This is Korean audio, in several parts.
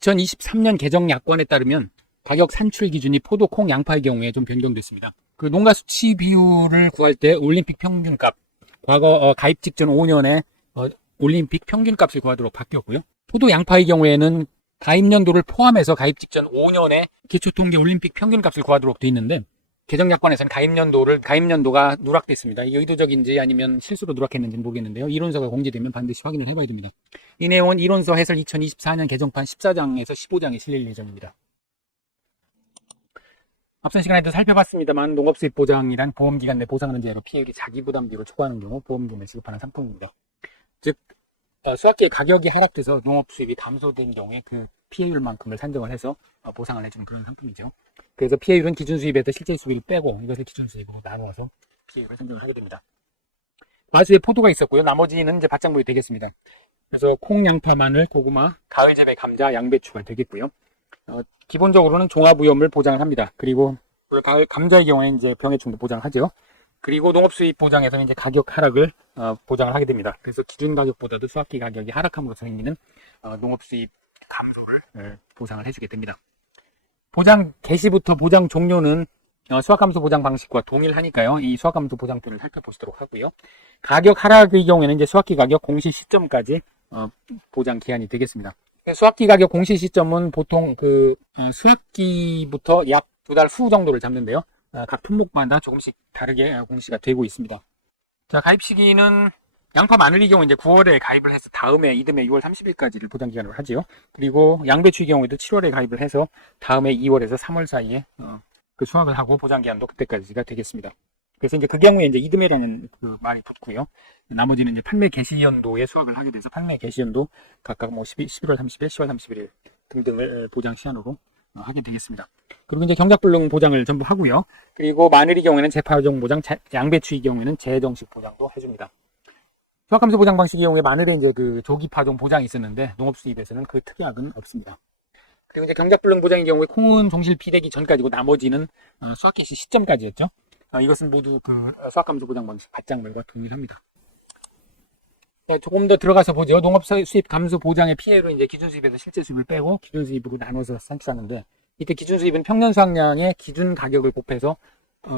2023년 개정 야권에 따르면 가격 산출 기준이 포도, 콩, 양파의 경우에 좀 변경됐습니다. 그 농가 수치 비율을 구할 때 올림픽 평균값, 과거 가입 직전 5년에 올림픽 평균값을 구하도록 바뀌었고요. 포도, 양파의 경우에는 가입 연도를 포함해서 가입 직전 5년에 기초통계 올림픽 평균값을 구하도록 돼 있는데, 개정 야권에서는 가입 연도가 누락됐습니다. 이게 의도적인지 아니면 실수로 누락했는지는 모르겠는데요. 이론서가 공지되면 반드시 확인을 해봐야 됩니다. 이 내용은 이론서 해설 2024년 개정판 14장에서 15장에 실릴 예정입니다. 앞선 시간에도 살펴봤습니다만, 농업수입 보장이란 보험기간 내 보상하는 제로 피해율이 자기부담비로 초과하는 경우 보험금을 지급하는 상품입니다. 즉, 수확기의 가격이 하락돼서 농업수입이 감소된 경우에 그 피해율만큼을 산정을 해서 보상을 해주는 그런 상품이죠. 그래서 피해율은 기준수입에서 실제 수입을 빼고 이것을 기준수입으로 나누어서 피해율을 산정을 하게 됩니다. 과수에 포도가 있었고요. 나머지는 이제 밭작물이 되겠습니다. 그래서 콩, 양파, 마늘, 고구마, 가을 재배 감자, 양배추가 되겠고요. 기본적으로는 종합위험을 보장을 합니다. 그리고 가을 감자의 경우에 이제 병해충도 보장을 하죠. 그리고 농업수입 보장에서는 이제 가격 하락을 보장을 하게 됩니다. 그래서 기준 가격보다도 수확기 가격이 하락함으로써 생기는 농업수입 감소를 보상을 해주게 됩니다. 보장 개시부터 보장 종료는 수확감소 보장 방식과 동일하니까요. 이 수확감소 보장표를 살펴보시도록 하고요. 가격 하락의 경우에는 이제 수확기 가격 공시 시점까지 보장 기한이 되겠습니다. 수확기 가격 공시 시점은 보통 수확기부터 약 2달 후 정도를 잡는데요. 각 품목마다 조금씩 다르게 공시가 되고 있습니다. 자, 가입 시기는 양파, 마늘의 경우 이제 9월에 가입을 해서 다음해 이듬해 6월 30일까지를 보장 기간으로 하지요. 그리고 양배추의 경우에도 7월에 가입을 해서 다음해 2월에서 3월 사이에 그 수확을 하고 보장 기한도 그때까지가 되겠습니다. 그래서 이제 그 경우에 이제 이듬해라는 그 말이 붙고요. 나머지는 이제 판매 개시 연도에 수확을 하게 돼서 판매 개시 연도 각각 뭐 11월 30일, 10월 31일 등등을 보장 시한으로 하게 되겠습니다. 그리고 이제 경작불능 보장을 전부 하고요. 그리고 마늘의 경우에는 재파종 보장, 양배추의 경우에는 재정식 보장도 해줍니다. 수확감소 보장 방식의 경우에 마늘에 이제 그 조기 파종 보장이 있었는데 농업수입에서는 그 특약은 없습니다. 그리고 이제 경작불능 보장의 경우에 콩은 종실 비대기 전까지고 나머지는 수확 개시 시점까지였죠. 이것은 모두 그 수확감소 보장 방식 밭작물과 동일합니다. 자, 조금 더 들어가서 보죠. 농업 수입 감소 보장의 피해로 이제 기준 수입에서 실제 수입을 빼고 기준 수입으로 나눠서 산출하는데, 이때 기준 수입은 평년 수확량의 기준 가격을 곱해서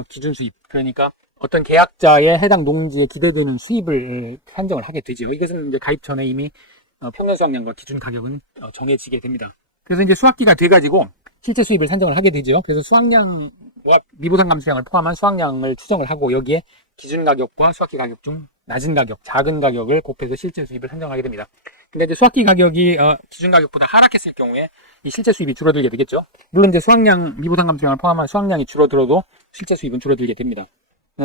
기준 수입, 그러니까 어떤 계약자의 해당 농지에 기대되는 수입을 산정을 하게 되죠. 이것은 이제 가입 전에 이미 평년 수확량과 기준 가격은 정해지게 됩니다. 그래서 이제 수확기가 돼가지고 실제 수입을 산정을 하게 되죠. 그래서 수확량과 미보상 감수량을 포함한 수확량을 추정을 하고 여기에 기준 가격과 수확기 가격 중 낮은 가격, 작은 가격을 곱해서 실제 수입을 산정하게 됩니다. 근데 이제 수확기 가격이 기준 가격보다 하락했을 경우에 이 실제 수입이 줄어들게 되겠죠. 물론 이제 수확량, 미보상 감수량을 포함한 수확량이 줄어들어도 실제 수입은 줄어들게 됩니다.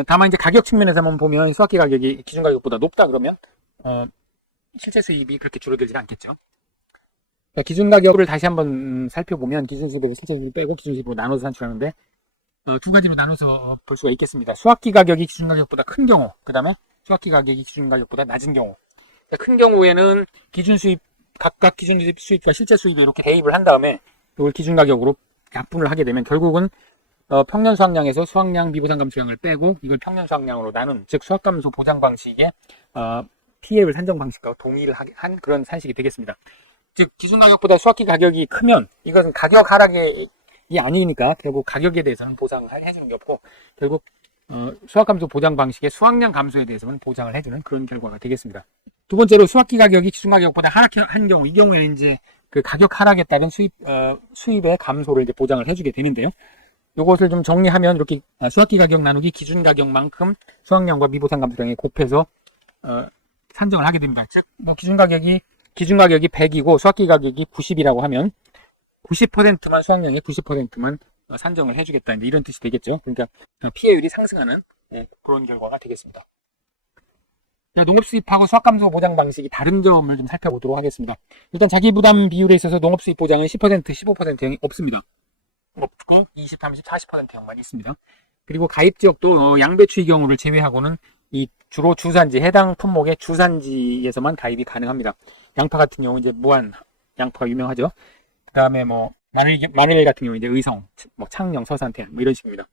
다만 이제 가격 측면에서만 보면 수확기 가격이 기준 가격보다 높다 그러면 실제 수입이 그렇게 줄어들지 않겠죠. 기준 가격을 다시 한번 살펴보면 기준 수입에서 실제 수입을 빼고 기준 수입으로 나눠서 산출하는데 두 가지로 나눠서 볼 수가 있겠습니다. 수확기 가격이 기준 가격보다 큰 경우, 그 다음에 수확기 가격이 기준 가격보다 낮은 경우. 큰 경우에는 기준 수입, 각각 기준 수입과 실제 수입에 이렇게 대입을 한 다음에 이걸 기준 가격으로 약분을 하게 되면 결국은 평년 수확량에서 수확량 미보상 감수량을 빼고 이걸 평년 수확량으로 나눈, 즉 수확감소 보장 방식의 피해율 산정 방식과 동일한 그런 산식이 되겠습니다. 즉 기준 가격보다 수확기 가격이 크면 이것은 가격 하락이 아니니까 결국 가격에 대해서는 보상을 해주는 게 없고, 결국 수확감소 보장 방식의 수확량 감소에 대해서는 보장을 해주는 그런 결과가 되겠습니다. 두 번째로 수확기 가격이 기준 가격보다 하락한 경우, 이 경우에는 이제 그 가격 하락에 따른 수입의 감소를 이제 보장을 해주게 되는데요. 이것을 좀 정리하면 이렇게 수확기 가격 나누기 기준 가격만큼 수확량과 미보상 감소량에 곱해서 산정을 하게 됩니다. 즉 뭐 기준 가격이 100이고 수확기 가격이 90이라고 하면 90%만 수확량의 90%만 산정을 해주겠다, 이런 뜻이 되겠죠. 그러니까 피해율이 상승하는 그런 결과가 되겠습니다. 농업수입하고 수확감소 보장 방식이 다른 점을 좀 살펴보도록 하겠습니다. 일단 자기부담 비율에 있어서 농업수입 보장은 10%, 15%형이 없습니다. 없고 20, 30, 40%형만 있습니다. 그리고 가입지역도 양배추의 경우를 제외하고는 이 주로 주산지, 해당 품목의 주산지에서만 가입이 가능합니다. 양파 같은 경우 이제 무안 양파가 유명하죠. 그 다음에 뭐 마늘 같은 경우 이제 의성, 뭐 창녕, 서산태 뭐 이런 식입니다.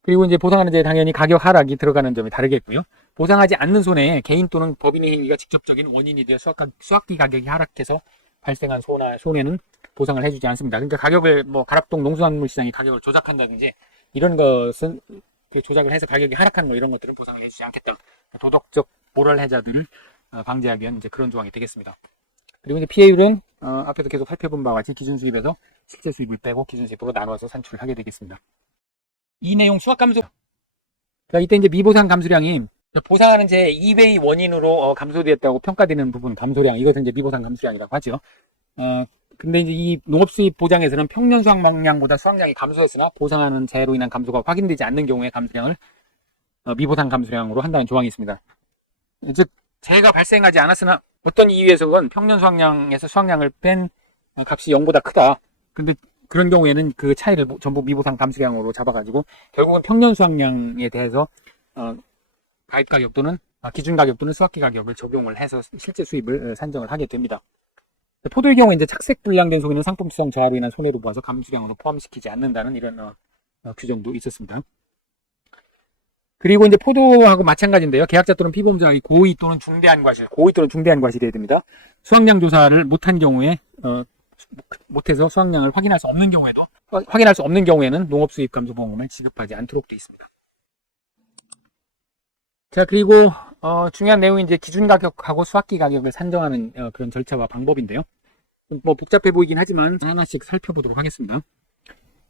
그리고 이제 보상하는 데 당연히 가격 하락이 들어가는 점이 다르겠고요. 보상하지 않는 손해에 개인 또는 법인의 행위가 직접적인 원인이 되어 수확기 가격이 하락해서 발생한 손해는 보상을 해주지 않습니다. 그러니까 가격을 뭐 가락동 농수산물 시장이 가격을 조작한다든지 이런 것은 그 조작을 해서 가격이 하락하는 거 이런 것들은 보상을 해주지 않겠다. 도덕적 모럴 해자들을 방지하기 위한 이제 그런 조항이 되겠습니다. 그리고 이제 피해율은 앞에서 계속 살펴본 바와 같이 기준 수입에서 실제 수입을 빼고 기준 수입으로 나눠서 산출을 하게 되겠습니다. 이 내용 수학 감소. 자, 이때 이제 미보상 감소량이 보상하는 제 2배의 원인으로 감소되었다고 평가되는 부분 감소량, 이것은 이제 미보상 감소량이라고 하죠. 근데 이제 이 농업수입 보장에서는 평년 수확량보다 수확량이 감소했으나 보상하는 재해로 인한 감소가 확인되지 않는 경우에 감소량을 미보상 감소량으로 한다는 조항이 있습니다. 즉 재해가 발생하지 않았으나 어떤 이유에서건 평년 수확량에서 수확량을 뺀 값이 0보다 크다. 근데 그런 경우에는 그 차이를 전부 미보상 감소량으로 잡아가지고 결국은 평년 수확량에 대해서 가입 가격 또는 기준 가격 또는 수확기 가격을 적용을 해서 실제 수입을 산정을 하게 됩니다. 포도의 경우에 이제 착색 불량된 소비는 상품성 저하로 인한 손해로 보아서 감수량으로 포함시키지 않는다는 이런 규정도 있었습니다. 그리고 이제 포도하고 마찬가지인데요. 계약자 또는 피보험자의 고의 또는 중대한 과실이어야 됩니다. 수확량 조사를 못한 경우에 못해서 수확량을 확인할 수 없는 경우에는 농업수입 감소보험을 지급하지 않도록 되어 있습니다. 자, 그리고 중요한 내용이 이제 기준 가격하고 수확기 가격을 산정하는 그런 절차와 방법인데요. 뭐 복잡해 보이긴 하지만 하나씩 살펴보도록 하겠습니다.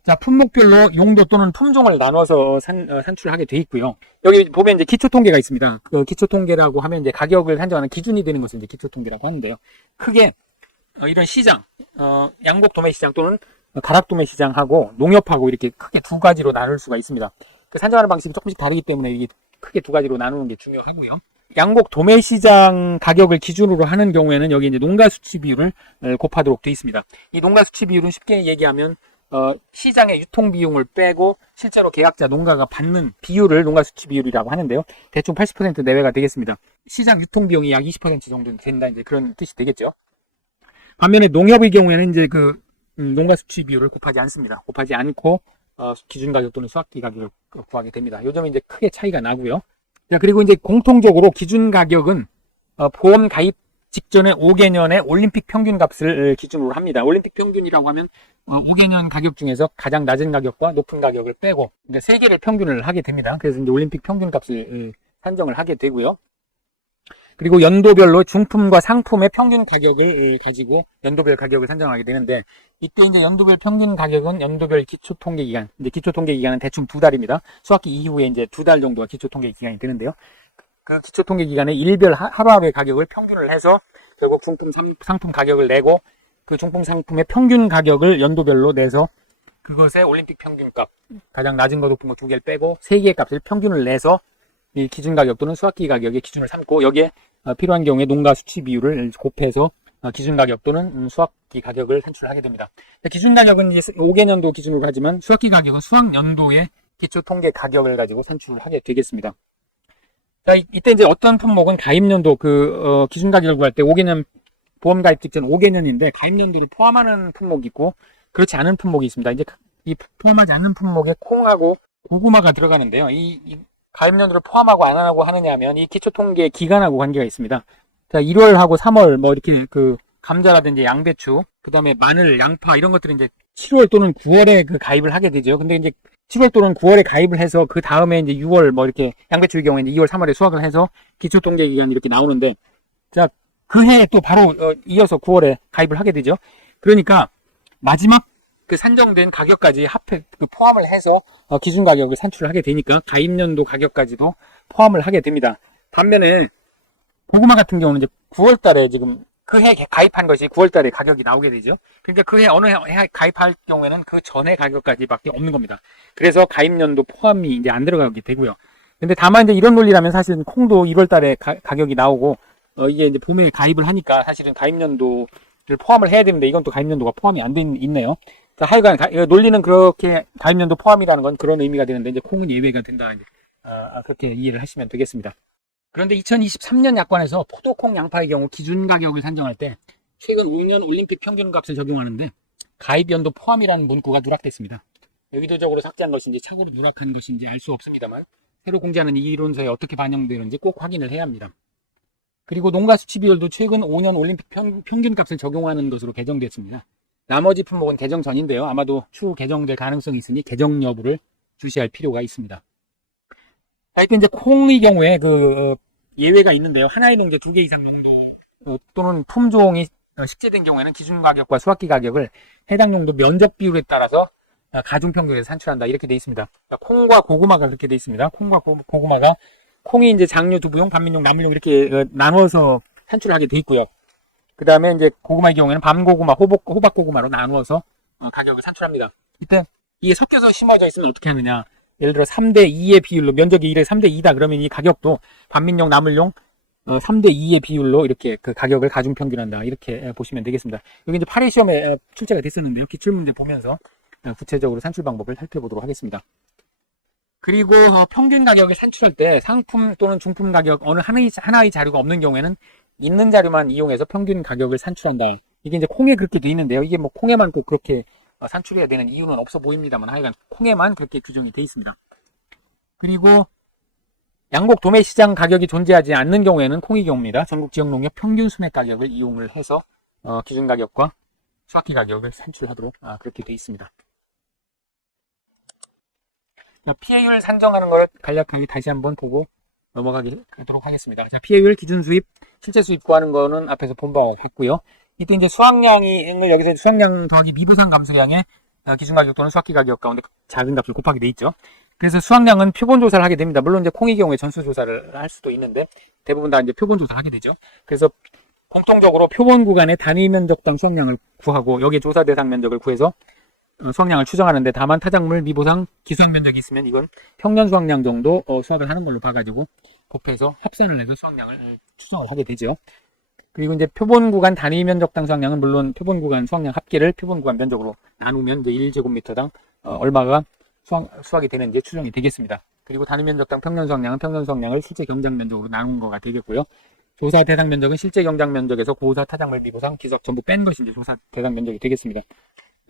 자, 품목별로 용도 또는 품종을 나눠서 산출하게 돼 있고요. 여기 보면 이제 기초 통계가 있습니다. 그 기초 통계라고 하면 이제 가격을 산정하는 기준이 되는 것을 이제 기초 통계라고 하는데요. 크게 이런 시장, 양곡 도매 시장 또는 가락 도매 시장하고 농협하고 이렇게 크게 두 가지로 나눌 수가 있습니다. 그 산정하는 방식이 조금씩 다르기 때문에 이게 크게 두 가지로 나누는 게 중요하고요. 양곡 도매 시장 가격을 기준으로 하는 경우에는 여기 이제 농가 수치 비율을 곱하도록 되어 있습니다. 이 농가 수치 비율은 쉽게 얘기하면 시장의 유통 비용을 빼고 실제로 계약자 농가가 받는 비율을 농가 수치 비율이라고 하는데요. 대충 80% 내외가 되겠습니다. 시장 유통 비용이 약 20% 정도 된다, 이제 그런 뜻이 되겠죠. 반면에 농협의 경우에는 이제 그 농가 수치 비율을 곱하지 않습니다. 곱하지 않고 기준 가격 또는 수확기 가격을 구하게 됩니다. 요 점이 이제 크게 차이가 나고요. 자, 그리고 이제 공통적으로 기준 가격은 보험 가입 직전에 5개년의 올림픽 평균 값을 기준으로 합니다. 올림픽 평균이라고 하면 5개년 가격 중에서 가장 낮은 가격과 높은 가격을 빼고 이제 3개를 평균을 하게 됩니다. 그래서 이제 올림픽 평균 값을 산정을 하게 되고요. 그리고 연도별로 중품과 상품의 평균 가격을 가지고 연도별 가격을 산정하게 되는데, 이때 이제 연도별 평균 가격은 연도별 기초통계 기간, 이제 기초통계 기간은 대충 2달입니다. 수학기 이후에 이제 2달 정도가 기초통계 기간이 되는데요. 그 기초통계 기간에 일별 하루하루의 가격을 평균을 해서 결국 중품 상품 가격을 내고 그 중품 상품의 평균 가격을 연도별로 내서 그것의 올림픽 평균값, 가장 낮은 거 높은 거 2개를 빼고 3개의 값을 평균을 내서 이 기준 가격 또는 수확기 가격의 기준을 삼고 여기에 필요한 경우에 농가 수치 비율을 곱해서 기준 가격 또는 수확기 가격을 산출하게 됩니다. 기준 가격은 5개년도 기준으로 하지만 수확기 가격은 수확연도의 기초 통계 가격을 가지고 산출을 하게 되겠습니다. 자, 이때 이제 어떤 품목은 가입연도 기준 가격을 구할 때 5개년 보험 가입 직전 5개년인데 가입연도를 포함하는 품목이 있고 그렇지 않은 품목이 있습니다. 이제 이 포함하지 않는 품목에 콩하고 고구마가 들어가는데요. 이 가입연도를 포함하고 안 하고 하느냐 하면 이 기초통계 기간하고 관계가 있습니다. 자, 1월하고 3월 뭐 이렇게 감자라든지 양배추, 그 다음에 마늘, 양파 이런 것들은 이제 7월 또는 9월에 가입을 하게 되죠. 근데 이제 7월 또는 9월에 가입을 해서 그 다음에 이제 6월 뭐 이렇게 양배추의 경우에 이제 2월, 3월에 수확을 해서 기초통계 기간이 이렇게 나오는데, 자, 그 해에 또 바로 이어서 9월에 가입을 하게 되죠. 그러니까 마지막 산정된 가격까지 포함을 해서 기준 가격을 산출을 하게 되니까 가입연도 가격까지도 포함을 하게 됩니다. 반면에 고구마 같은 경우는 이제 9월 달에 지금 그 해 가입한 것이 9월 달에 가격이 나오게 되죠. 그러니까 그 해 어느 해 가입할 경우에는 그 전에 가격까지밖에 없는 겁니다. 그래서 가입연도 포함이 이제 안 들어가게 되고요. 근데 다만 이제 이런 논리라면 사실은 콩도 1월 달에 가격이 나오고 이게 이제 봄에 가입을 하니까 사실은 가입연도를 포함을 해야 되는데 이건 또 가입연도가 포함이 안 돼 있네요. 자, 하여간 논리는 그렇게 가입연도 포함이라는 건 그런 의미가 되는데 이제 콩은 예외가 된다. 그렇게 이해를 하시면 되겠습니다. 그런데 2023년 약관에서 포도, 콩, 양파의 경우 기준 가격을 산정할 때 최근 5년 올림픽 평균 값을 적용하는데 가입연도 포함이라는 문구가 누락됐습니다. 의도적으로 삭제한 것인지 착오로 누락한 것인지 알 수 없습니다만 새로 공지하는 이 이론서에 어떻게 반영되는지 꼭 확인을 해야 합니다. 그리고 농가 수치 비율도 최근 5년 올림픽 평균값을 적용하는 것으로 개정됐습니다. 나머지 품목은 개정 전인데요. 아마도 추후 개정될 가능성이 있으니 개정 여부를 주시할 필요가 있습니다. 이때 이제 콩의 경우에 예외가 있는데요. 하나의 농제 2개 이상 농도 또는 품종이 식재된 경우에는 기준 가격과 수확기 가격을 해당 용도 면적 비율에 따라서 가중 평균에서 산출한다 이렇게 돼 있습니다. 콩과 고구마가 그렇게 돼 있습니다. 콩과 고구마가 콩이 이제 장류, 두부용, 반민용, 나물용 이렇게 나누어서 산출을 하게 돼 있고요. 그 다음에 이제 고구마의 경우에는 밤고구마, 호박고구마로 나누어서 가격을 산출합니다. 이때 이게 섞여서 심어져 있으면 어떻게 하느냐. 예를 들어 3대2의 비율로 면적이 1에 3대2다 그러면 이 가격도 반민용, 나물용 3대2의 비율로 이렇게 그 가격을 가중 평균한다 이렇게 보시면 되겠습니다. 여기 이제 8회 시험에 출제가 됐었는데요. 기출문제 보면서 구체적으로 산출 방법을 살펴보도록 하겠습니다. 그리고 평균 가격을 산출할 때 상품 또는 중품 가격 어느 하나의 자료가 없는 경우에는 있는 자료만 이용해서 평균 가격을 산출한다. 이게 이제 콩에 그렇게 돼 있는데요. 이게 뭐 콩에만 그렇게 산출해야 되는 이유는 없어 보입니다만 하여간 콩에만 그렇게 규정이 돼 있습니다. 그리고 양곡 도매 시장 가격이 존재하지 않는 경우에는 콩의 경우입니다. 전국 지역 농협 평균 수매 가격을 이용을 해서 기준 가격과 수확기 가격을 산출하도록 그렇게 돼 있습니다. 피해율 산정하는 걸 간략하게 다시 한번 보고 넘어가도록 하겠습니다. 자, 피해율, 기준 수입, 실제 수입 구하는 거는 앞에서 본 바와 같고요. 이때 이제 수확량을 여기서 수확량 더하기 미부상 감수량의 기준 가격 또는 수확기 가격 가운데 작은 값을 곱하게 돼 있죠. 그래서 수확량은 표본 조사를 하게 됩니다. 물론 이제 콩의 경우에 전수 조사를 할 수도 있는데 대부분 다 이제 표본 조사를 하게 되죠. 그래서 공통적으로 표본 구간의 단위 면적당 수확량을 구하고 여기에 조사 대상 면적을 구해서 수확량을 추정하는데 다만 타작물 미보상 기수확 면적이 있으면 이건 평년 수확량 정도 수확을 하는 걸로 봐가지고 곱해서 합산을 해서 수확량을 추정을 하게 되죠. 그리고 이제 표본 구간 단위 면적당 수확량은 물론 표본 구간 수확량 합계를 표본 구간 면적으로 나누면 이제 1제곱미터당 얼마가 수확이 되는지 추정이 되겠습니다. 그리고 단위 면적당 평년 수확량은 평년 수확량을 실제 경작 면적으로 나눈 거가 되겠고요. 조사 대상 면적은 실제 경작 면적에서 고사 타작물 미보상 기수확 전부 뺀 것이 이제 조사 대상 면적이 되겠습니다.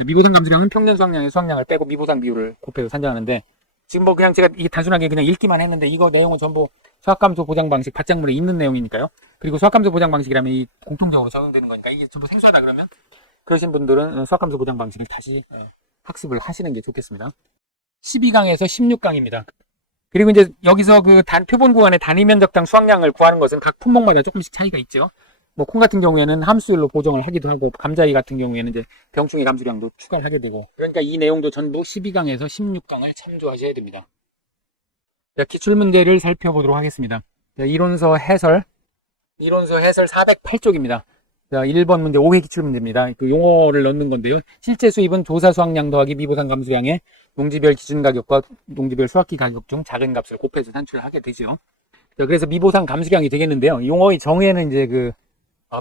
미보상 감수량은 평년 수확량의 수확량을 빼고 미보상 비율을 곱해서 산정하는데 지금 뭐 그냥 제가 이게 단순하게 그냥 읽기만 했는데 이거 내용은 전부 수확감소 보장 방식 밭작물에 있는 내용이니까요. 그리고 수확감소 보장 방식이라면 이 공통적으로 적용되는 거니까 이게 전부 생소하다 그러면 그러신 분들은 수확감소 보장 방식을 다시 학습을 하시는 게 좋겠습니다. 12강에서 16강입니다. 그리고 이제 여기서 그 표본 구간의 단위 면적당 수확량을 구하는 것은 각 품목마다 조금씩 차이가 있죠. 뭐 콩 같은 경우에는 함수율로 보정을 하기도 하고 감자이 같은 경우에는 이제 병충해 감수량도 추가를 하게 되고 그러니까 이 내용도 전부 12강에서 16강을 참조하셔야 됩니다. 자, 기출문제를 살펴보도록 하겠습니다. 자, 이론서 해설 408쪽입니다. 자, 1번 문제 5회 기출문제입니다. 그 용어를 넣는 건데요. 실제 수입은 조사 수확량 더하기 미보상 감수량의 농지별 기준 가격과 농지별 수확기 가격 중 작은 값을 곱해서 산출을 하게 되죠. 자, 그래서 미보상 감수량이 되겠는데요. 용어의 정의에는 이제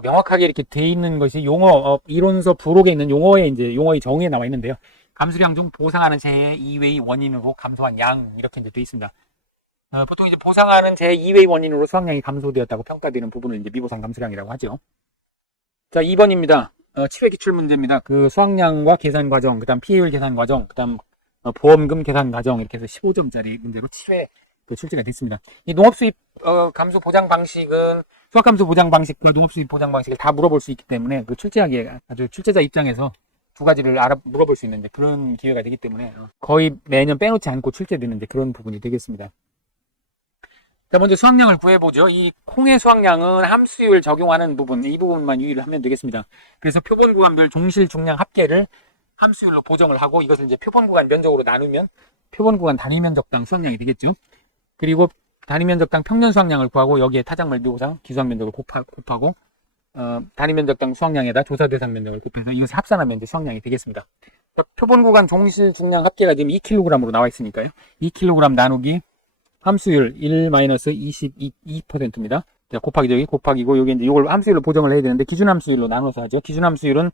명확하게 이렇게 돼 있는 것이 용어 이론서 부록에 있는 용어의 정의에 나와 있는데요. 감수량 중 보상하는 재해 이외의 원인으로 감소한 양 이렇게 이제 돼 있습니다. 보통 이제 보상하는 재해 이외의 원인으로 수확량이 감소되었다고 평가되는 부분을 이제 미보상 감수량이라고 하죠. 자, 2번입니다. 7회 기출 문제입니다. 그 수확량과 계산 과정, 그다음 피해율 계산 과정, 그다음 보험금 계산 과정 이렇게 해서 15점짜리 문제로 7회 출제가 됐습니다. 이 농업수입 감소 보장 방식은 수확감소 보장 방식과 농업수입 보장 방식을 다 물어볼 수 있기 때문에 그 출제하기에 아주 출제자 입장에서 두 가지를 물어볼 수 있는 그런 기회가 되기 때문에 거의 매년 빼놓지 않고 출제되는 그런 부분이 되겠습니다. 자, 먼저 수확량을 구해보죠. 이 콩의 수확량은 함수율 적용하는 부분, 이 부분만 유의를 하면 되겠습니다. 그래서 표본 구간별 종실 중량 합계를 함수율로 보정을 하고 이것을 이제 표본 구간 면적으로 나누면 표본 구간 단위 면적당 수확량이 되겠죠. 그리고 단위 면적당 평년 수확량을 구하고 여기에 타작물 미보상 기수확 면적을 곱하고 단위 면적당 수확량에다 조사 대상 면적을 곱해서 이것을 합산하면 이제 수확량이 되겠습니다. 표본 구간 종실 중량 합계가 지금 2kg으로 나와 있으니까요. 2kg 나누기 함수율 1-22%입니다. 자, 곱하기고 여기 이제 이걸 함수율로 보정을 해야 되는데 기준 함수율로 나눠서 하죠. 기준 함수율은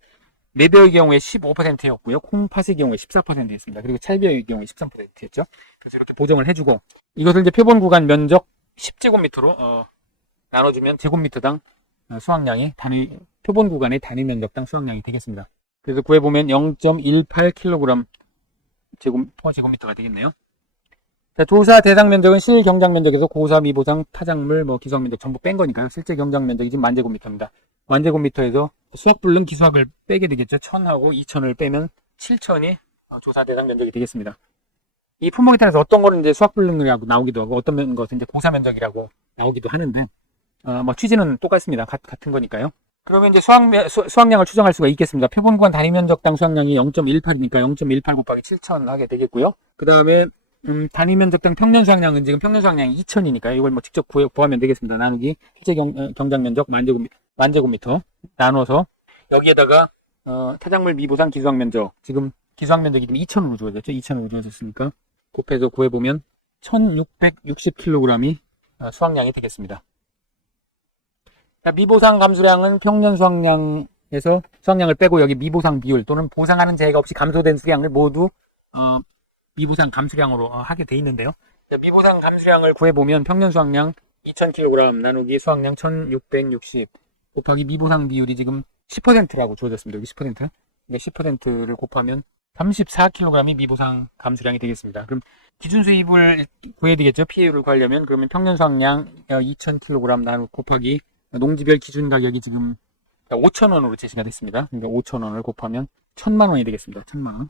매벼의 경우에 15%였고요. 콩팥의 경우에 14%였습니다. 그리고 찰벼의 경우에 13%였죠. 그래서 이렇게 보정을 해주고 이것을 이제 표본 구간 면적 10제곱미터로 나눠주면 제곱미터당 수확량이 표본 구간의 단위 면적당 수확량이 되겠습니다. 그래서 구해보면 0.18kg 제곱미터가 되겠네요. 자, 조사 대상 면적은 실 경작 면적에서 고사, 미보상, 타작물, 기수학 면적 전부 뺀 거니까요. 실제 경작 면적이 지금 만제곱미터입니다. 만제곱미터에서 수학불능 기수학을 빼게 되겠죠. 1000하고 2000을 빼면 7000이 조사 대상 면적이 되겠습니다. 이 품목에 따라서 어떤 거는 이제 수학불능이라고 나오기도 하고 어떤 것은 이제 고사 면적이라고 나오기도 하는데 취지는 똑같습니다. 같은 거니까요. 그러면 이제 수학량을 추정할 수가 있겠습니다. 표본구간 단위 면적당 수학량이 0.18이니까 0.18 곱하기 7000 하게 되겠고요. 그 다음에 단위 면적당 평년 수학량은 지금 평년 수학량이 2000이니까 이걸 직접 구하면 되겠습니다. 나누기 실제 경작 면적 만제곱미터 나눠서 여기에다가 타작물 미보상 기수학 면적 지금 기수학 면적이 지금 2000으로 주어졌죠. 2000으로 주어졌으니까 곱해서 구해보면 1660kg이 수학량이 되겠습니다. 자, 미보상 감수량은 평년 수학량에서 수학량을 빼고 여기 미보상 비율 또는 보상하는 제외가 없이 감소된 수량을 모두 미보상 감수량으로 하게 돼 있는데요. 자, 미보상 감수량을 구해보면 평년 수학량 2000kg 나누기 수학량 1660 곱하기 미보상 비율이 지금 10%라고 주어졌습니다. 여기 10%. 그러니까 10%를 곱하면 34kg이 미보상 감수량이 되겠습니다. 그럼 기준 수입을 구해야 되겠죠. 피해율을 구하려면 그러면 평년 수학량 2000kg 나누기 곱하기 농지별 기준 가격이 지금 5,000원으로 제시가 됐습니다. 그러니까 5,000원을 곱하면 1,000만원이 되겠습니다. 1,000만원.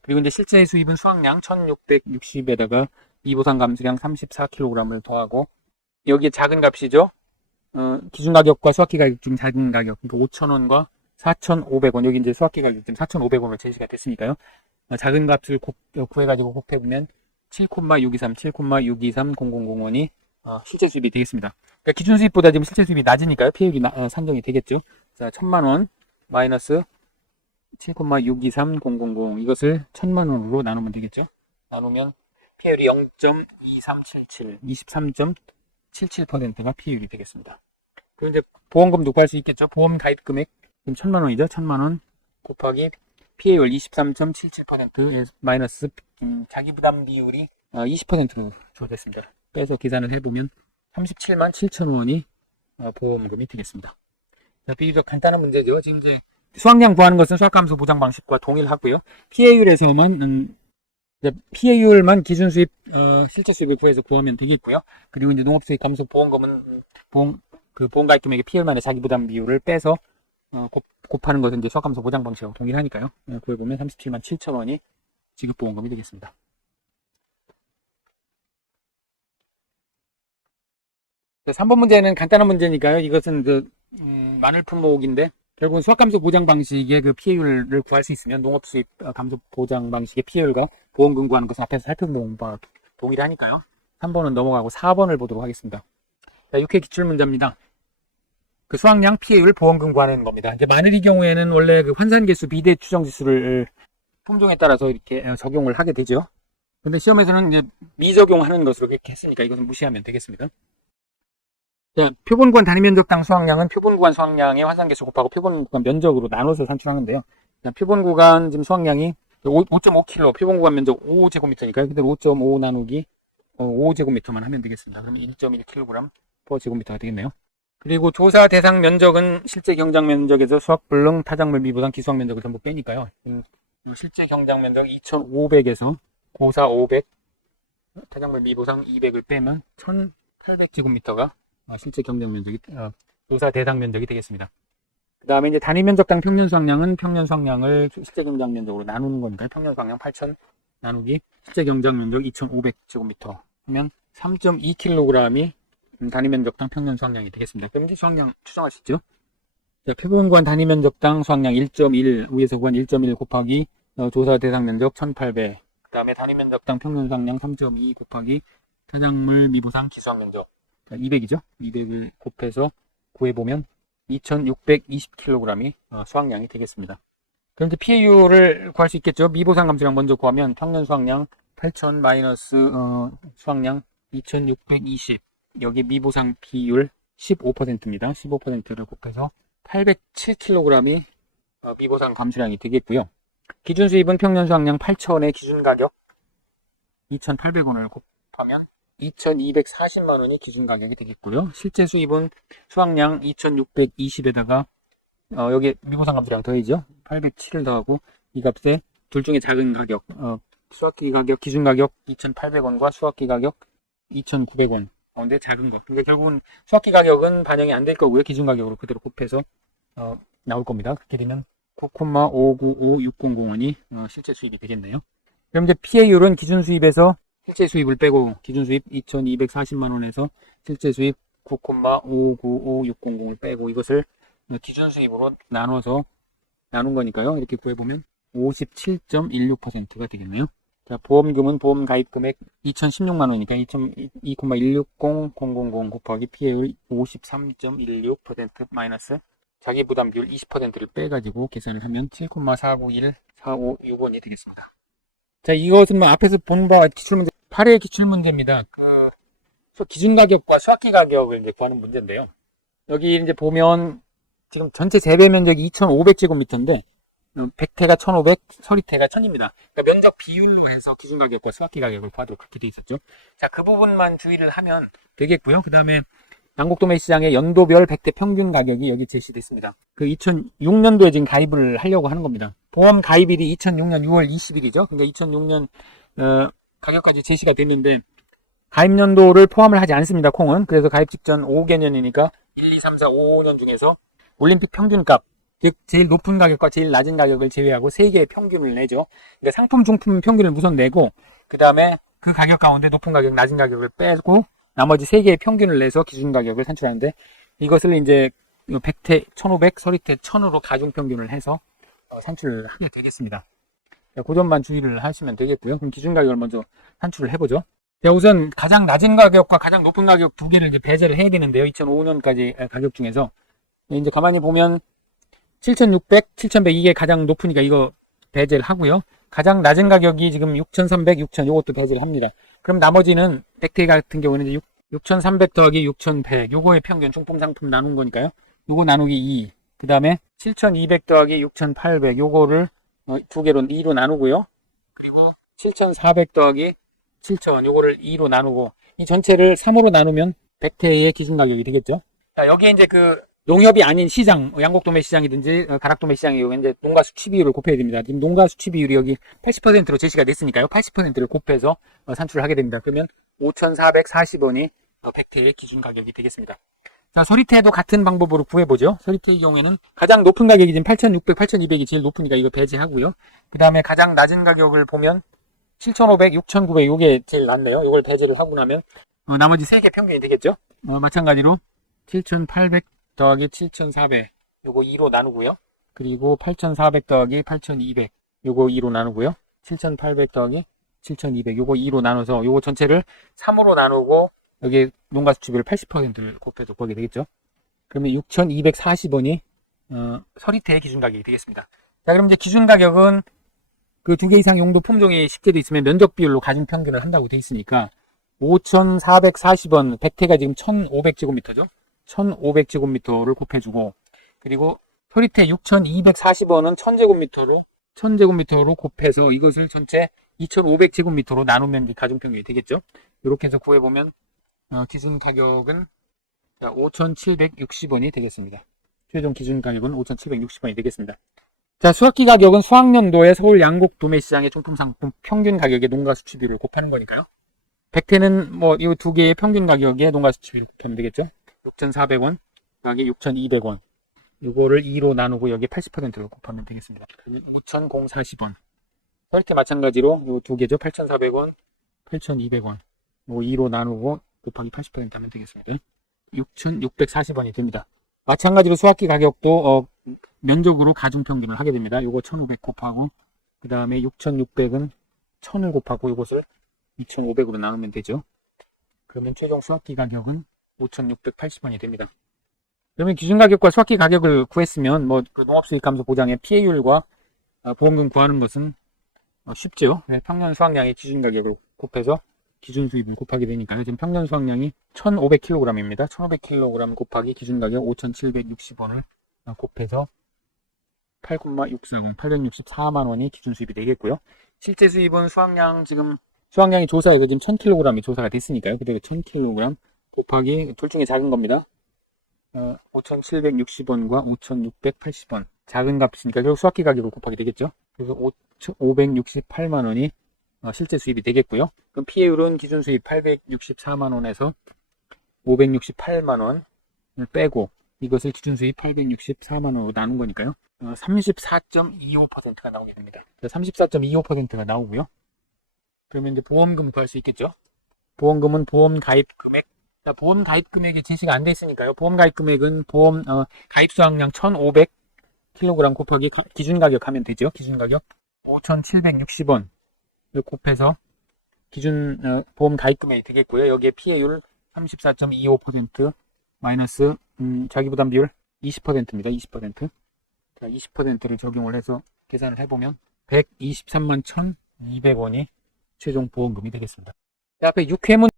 그리고 이제 실제 수입은 수확량 1660에다가 미보상 감수량 34kg을 더하고 여기에 작은 값이죠. 기준 가격과 수확기 가격 중 작은 가격, 그러니까 5,000원과 4,500원. 여기 이제 수확기 가격 지금 4,500원으로 제시가 됐으니까요. 작은 값을 구해가지고 곱해보면 7,623, 7,623,0001원이 실제 수입이 되겠습니다. 그러니까 기준 수입보다 지금 실제 수입이 낮으니까요. 피해율이 산정이 되겠죠. 자, 1,000만원 마이너스 7,623,000 이것을 1,000만원으로 나누면 되겠죠. 나누면 피해율이 0.2377, 23.77%가 피해율이 되겠습니다. 그리고 이제 보험금도 구할 수 있겠죠. 보험 가입 금액 지금 1,000만원이죠. 1,000만원 곱하기 피해율 23.77% 마이너스 자기부담 비율이 20%로 주어졌습니다. 빼서 계산을 해보면 37만 7천원이 보험금이 되겠습니다. 자, 비교적 간단한 문제죠. 지금 이제 수확량 구하는 것은 수학감소 보장 방식과 동일하고요. 피해율에서만 피해율만 기준 수입 실제 수입을 구해서 구하면 되겠고요. 그리고 이제 농업수익 감소 보험금은 보험가입 금액의 피해율만의 자기부담 비율을 빼서 곱하는 것은 이제 수학감소 보장 방식하고 동일하니까요. 구해보면 37만 7천원이 지급보험금이 되겠습니다. 3번 문제는 간단한 문제니까요. 이것은 마늘 품목인데 결국은 수학감소 보장 방식의 그 피해율을 구할 수 있으면 농업수입 감소 보장 방식의 피해율과 보험금 구하는 것은 앞에서 살펴본 바와 동일하니까요. 3번은 넘어가고 4번을 보도록 하겠습니다. 자, 6회 기출문제입니다. 그 수확량, 피해율, 보험금 구하는 겁니다. 이제 마늘의 경우에는 원래 그 환산계수 비대 추정지수를 품종에 따라서 이렇게 적용을 하게 되죠. 근데 시험에서는 이제 미적용하는 것으로 그렇게 했으니까 이것은 무시하면 되겠습니다. 자, 표본구간 단위면적당 수확량은 표본구간 수확량의 환산계수 곱하고 표본구간 면적으로 나눠서 산출하는데요. 자, 표본구간 지금 수확량이 5.5kg, 표본구간 면적 5제곱미터니까요. 그대로 5.5 나누기 5제곱미터만 하면 되겠습니다. 그러면 1.1kg per 제곱미터가 되겠네요. 그리고 조사 대상 면적은 실제 경작 면적에서 수학불능, 타작물 미보상, 기수학 면적을 전부 빼니까요. 실제 경작 면적 2,500에서 고사 500, 타작물 미보상 200을 빼면 1,800제곱미터가 실제 경작 면적이 조사 대상 면적이 되겠습니다. 그 다음에 이제 단위 면적당 평년 수확량은 평년 수확량을 실제 경작 면적으로 나누는 거니까 평년 수확량 8,000 나누기 실제 경작 면적 2,500제곱미터 하면 3.2kg이 단위 면적당 평년 수확량이 되겠습니다. 그럼 이제 수확량 추정할 수 있죠. 자, 표본구간 단위 면적당 수확량 1.1 위에서 구한 1.1 곱하기 조사 대상 면적 1,800. 그 다음에 단위 면적당 평년 수확량 3.2 곱하기 타작물 미보상 기수학 면적 200이죠. 200을 곱해서 구해보면 2,620kg이 수확량이 되겠습니다. 그럼 이제 피해율을 구할 수 있겠죠. 미보상 감수량 먼저 구하면 평년 수확량 8,000 마이너스 수확량 2,620 여기 미보상 비율 15%입니다. 15%를 곱해서 807kg이 미보상 감수량이 되겠고요. 기준 수입은 평년 수확량 8,000의 기준 가격 2,800원을 곱하면 2,240만원이 기준 가격이 되겠고요. 실제 수입은 수확량 2,620에다가 여기 미보상 감수량 더해죠. 807을 더하고 이 값에 둘 중에 작은 가격 수확기 가격, 기준 가격 2,800원과 수확기 가격 2,900원. 가운데 작은 거. 그러니까 결국은 수확기 가격은 반영이 안 될 거고요. 기준 가격으로 그대로 곱해서 나올 겁니다. 그렇게 되면 9,595600원이 실제 수입이 되겠네요. 그럼 이제 피해율은 기준 수입에서 실제 수입을 빼고 기준 수입 2,240만원에서 실제 수입 9,595600을 빼고 이것을 기준 수입으로 나눈 거니까요. 이렇게 구해보면 57.16%가 되겠네요. 자, 보험금은 보험 가입 금액 2,016만원이니까 2,600,000 곱하기 피해율 53.16% 마이너스 자기 부담 비율 20%를 빼가지고 계산을 하면 7,491456원이 되겠습니다. 자, 이것은 뭐 앞에서 본 바와 기출문제, 8회 기출문제입니다. 기준 가격과 수확기 가격을 이제 구하는 문제인데요. 여기 이제 보면 지금 전체 재배 면적이 2,500제곱미터인데, 백태가 1,500, 서리태가 1,000입니다. 그러니까 면적 비율로 해서 기준 가격과 수확기 가격을 구하도록 그렇게 돼 있었죠. 자, 그 부분만 주의를 하면 되겠고요. 그 다음에 양곡도매 시장의 연도별 백태 평균 가격이 여기 제시됐습니다. 그 2006년도에 지금 가입을 하려고 하는 겁니다. 보험 가입일이 2006년 6월 20일이죠. 그러니까 2006년 가격까지 제시가 됐는데 가입 연도를 포함을 하지 않습니다. 콩은. 그래서 가입 직전 5개년이니까 1, 2, 3, 4, 5년 중에서 올림픽 평균값, 즉 제일 높은 가격과 제일 낮은 가격을 제외하고 3개의 평균을 내죠. 그러니까 상품, 중품 평균을 우선 내고 그 다음에 그 가격 가운데 높은 가격, 낮은 가격을 빼고 나머지 3개의 평균을 내서 기준 가격을 산출하는데 이것을 이제 백태 1,500, 서리태 1,000으로 가중 평균을 해서 산출을 하게 되겠습니다. 그 점만 주의를 하시면 되겠고요. 그럼 기준 가격을 먼저 산출을 해보죠. 자, 우선 가장 낮은 가격과 가장 높은 가격 두 개를 이제 배제를 해야 되는데요. 2005년까지 가격 중에서 이제 가만히 보면 7,600, 7,100 이게 가장 높으니까 이거 배제를 하고요. 가장 낮은 가격이 지금 6,300, 6,000 이것도 배제를 합니다. 그럼 나머지는 백태 같은 경우는 이제 6,300 더하기 6,100 요거의 평균 중품 상품 나눈 거니까요. 요거 나누기 2. 그 다음에 7,200 더하기 6,800 요거를 두 개로 2로 나누고요. 그리고 7,400 더하기 7,000 요거를 2로 나누고 이 전체를 3으로 나누면 백태의 기준 가격이 되겠죠. 자, 여기에 이제 그 농협이 아닌 시장, 양곡도매 시장이든지 가락도매 시장의 경우에 이제 농가 수치 비율을 곱해야 됩니다. 지금 농가 수치 비율이 여기 80%로 제시가 됐으니까요. 80%를 곱해서 산출을 하게 됩니다. 그러면 5,440원이 백태의 기준 가격이 되겠습니다. 자, 서리태도 같은 방법으로 구해보죠. 서리태의 경우에는 가장 높은 가격이 지금 8,600, 8,200이 제일 높으니까 이거 배제하고요. 그 다음에 가장 낮은 가격을 보면 7,500, 6,900 요게 제일 낮네요. 요걸 배제를 하고 나면 나머지 3개 평균이 되겠죠. 마찬가지로 7,800 더하기 7,400 요거 2로 나누고요. 그리고 8,400 더하기 8,200 요거 2로 나누고요. 7,800 더하기 7,200 요거 2로 나눠서 요거 전체를 3으로 나누고 여기 농가 수치비율 80%를 곱해서 구하게 되겠죠. 그러면 6,240원이 서리태의 기준 가격이 되겠습니다. 자, 그럼 이제 기준 가격은 그 2개 이상 용도 품종이 쉽게 돼 있으면 면적 비율로 가중 평균을 한다고 돼 있으니까 5,440원 백태가 지금 1,500제곱미터죠. 1,500제곱미터를 곱해주고 그리고 서리태 6,240원은 1,000제곱미터로 곱해서 이것을 전체 2,500제곱미터로 나누면 가중평균이 되겠죠. 이렇게 해서 구해보면 기준 가격은 5,760원이 되겠습니다. 최종 기준 가격은 5,760원이 되겠습니다. 자, 수확기 가격은 수확년도에 서울 양곡 도매시장의 중품 상품 평균 가격의 농가 수치비율을 곱하는 거니까요. 백태는 뭐 이 두 개의 평균 가격의 농가 수치비율을 곱하면 되겠죠. 6,400원 더하기 6,200원 요거를 2로 나누고 여기 80%를 곱하면 되겠습니다. 5,040원 서리태 마찬가지로 요 두 개죠. 8,400원 8,200원 요 2로 나누고 곱하기 80% 하면 되겠습니다. 6,640원이 됩니다. 마찬가지로 수확기 가격도 면적으로 가중평균을 하게 됩니다. 요거 1,500 곱하고 그 다음에 6,600은 1,000을 곱하고 이것을 2,500으로 나누면 되죠. 그러면 최종 수확기 가격은 5,680원이 됩니다. 그러면 기준 가격과 수확기 가격을 구했으면 그 농업수익감소 보장의 피해율과 보험금 구하는 것은 쉽죠. 평년 수확량의 기준 가격을 곱해서 기준 수입을 곱하게 되니까요. 지금 평년 수확량이 1,500kg입니다. 1,500kg 곱하기 기준 가격 5,760원을 곱해서 8,640, 864만 원이 기준 수입이 되겠고요. 실제 수입은 수확량이 조사해서 지금 1,000kg이 조사가 됐으니까요. 그대로 1,000kg 곱하기 둘 중에 작은 겁니다. 5,760원과 5,680원 작은 값이니까 결국 수확기 가격을 곱하게 되겠죠. 그래서 568만 원이 실제 수입이 되겠고요. 그럼 피해율은 기준 수입 864만원에서 568만원을 빼고 이것을 기준 수입 864만원으로 나눈 거니까요. 34.25%가 나오게 됩니다. 34.25%가 나오고요. 그러면 이제 보험금 구할 수 있겠죠. 보험금은 보험 가입 금액. 자, 보험 가입 금액이 제시가 안 돼 있으니까요. 보험 가입 금액은 보험 가입 수확량 1,500kg 곱하기 기준 가격 하면 되죠. 기준 가격 5,760원 곱해서 기준 보험 가입 금액이 되겠고요. 여기에 피해율 34.25% 마이너스 자기부담 비율 20%입니다. 20%. 자, 20%를 적용을 해서 계산을 해보면 123만 1,200원이 최종 보험금이 되겠습니다. 앞에 6회문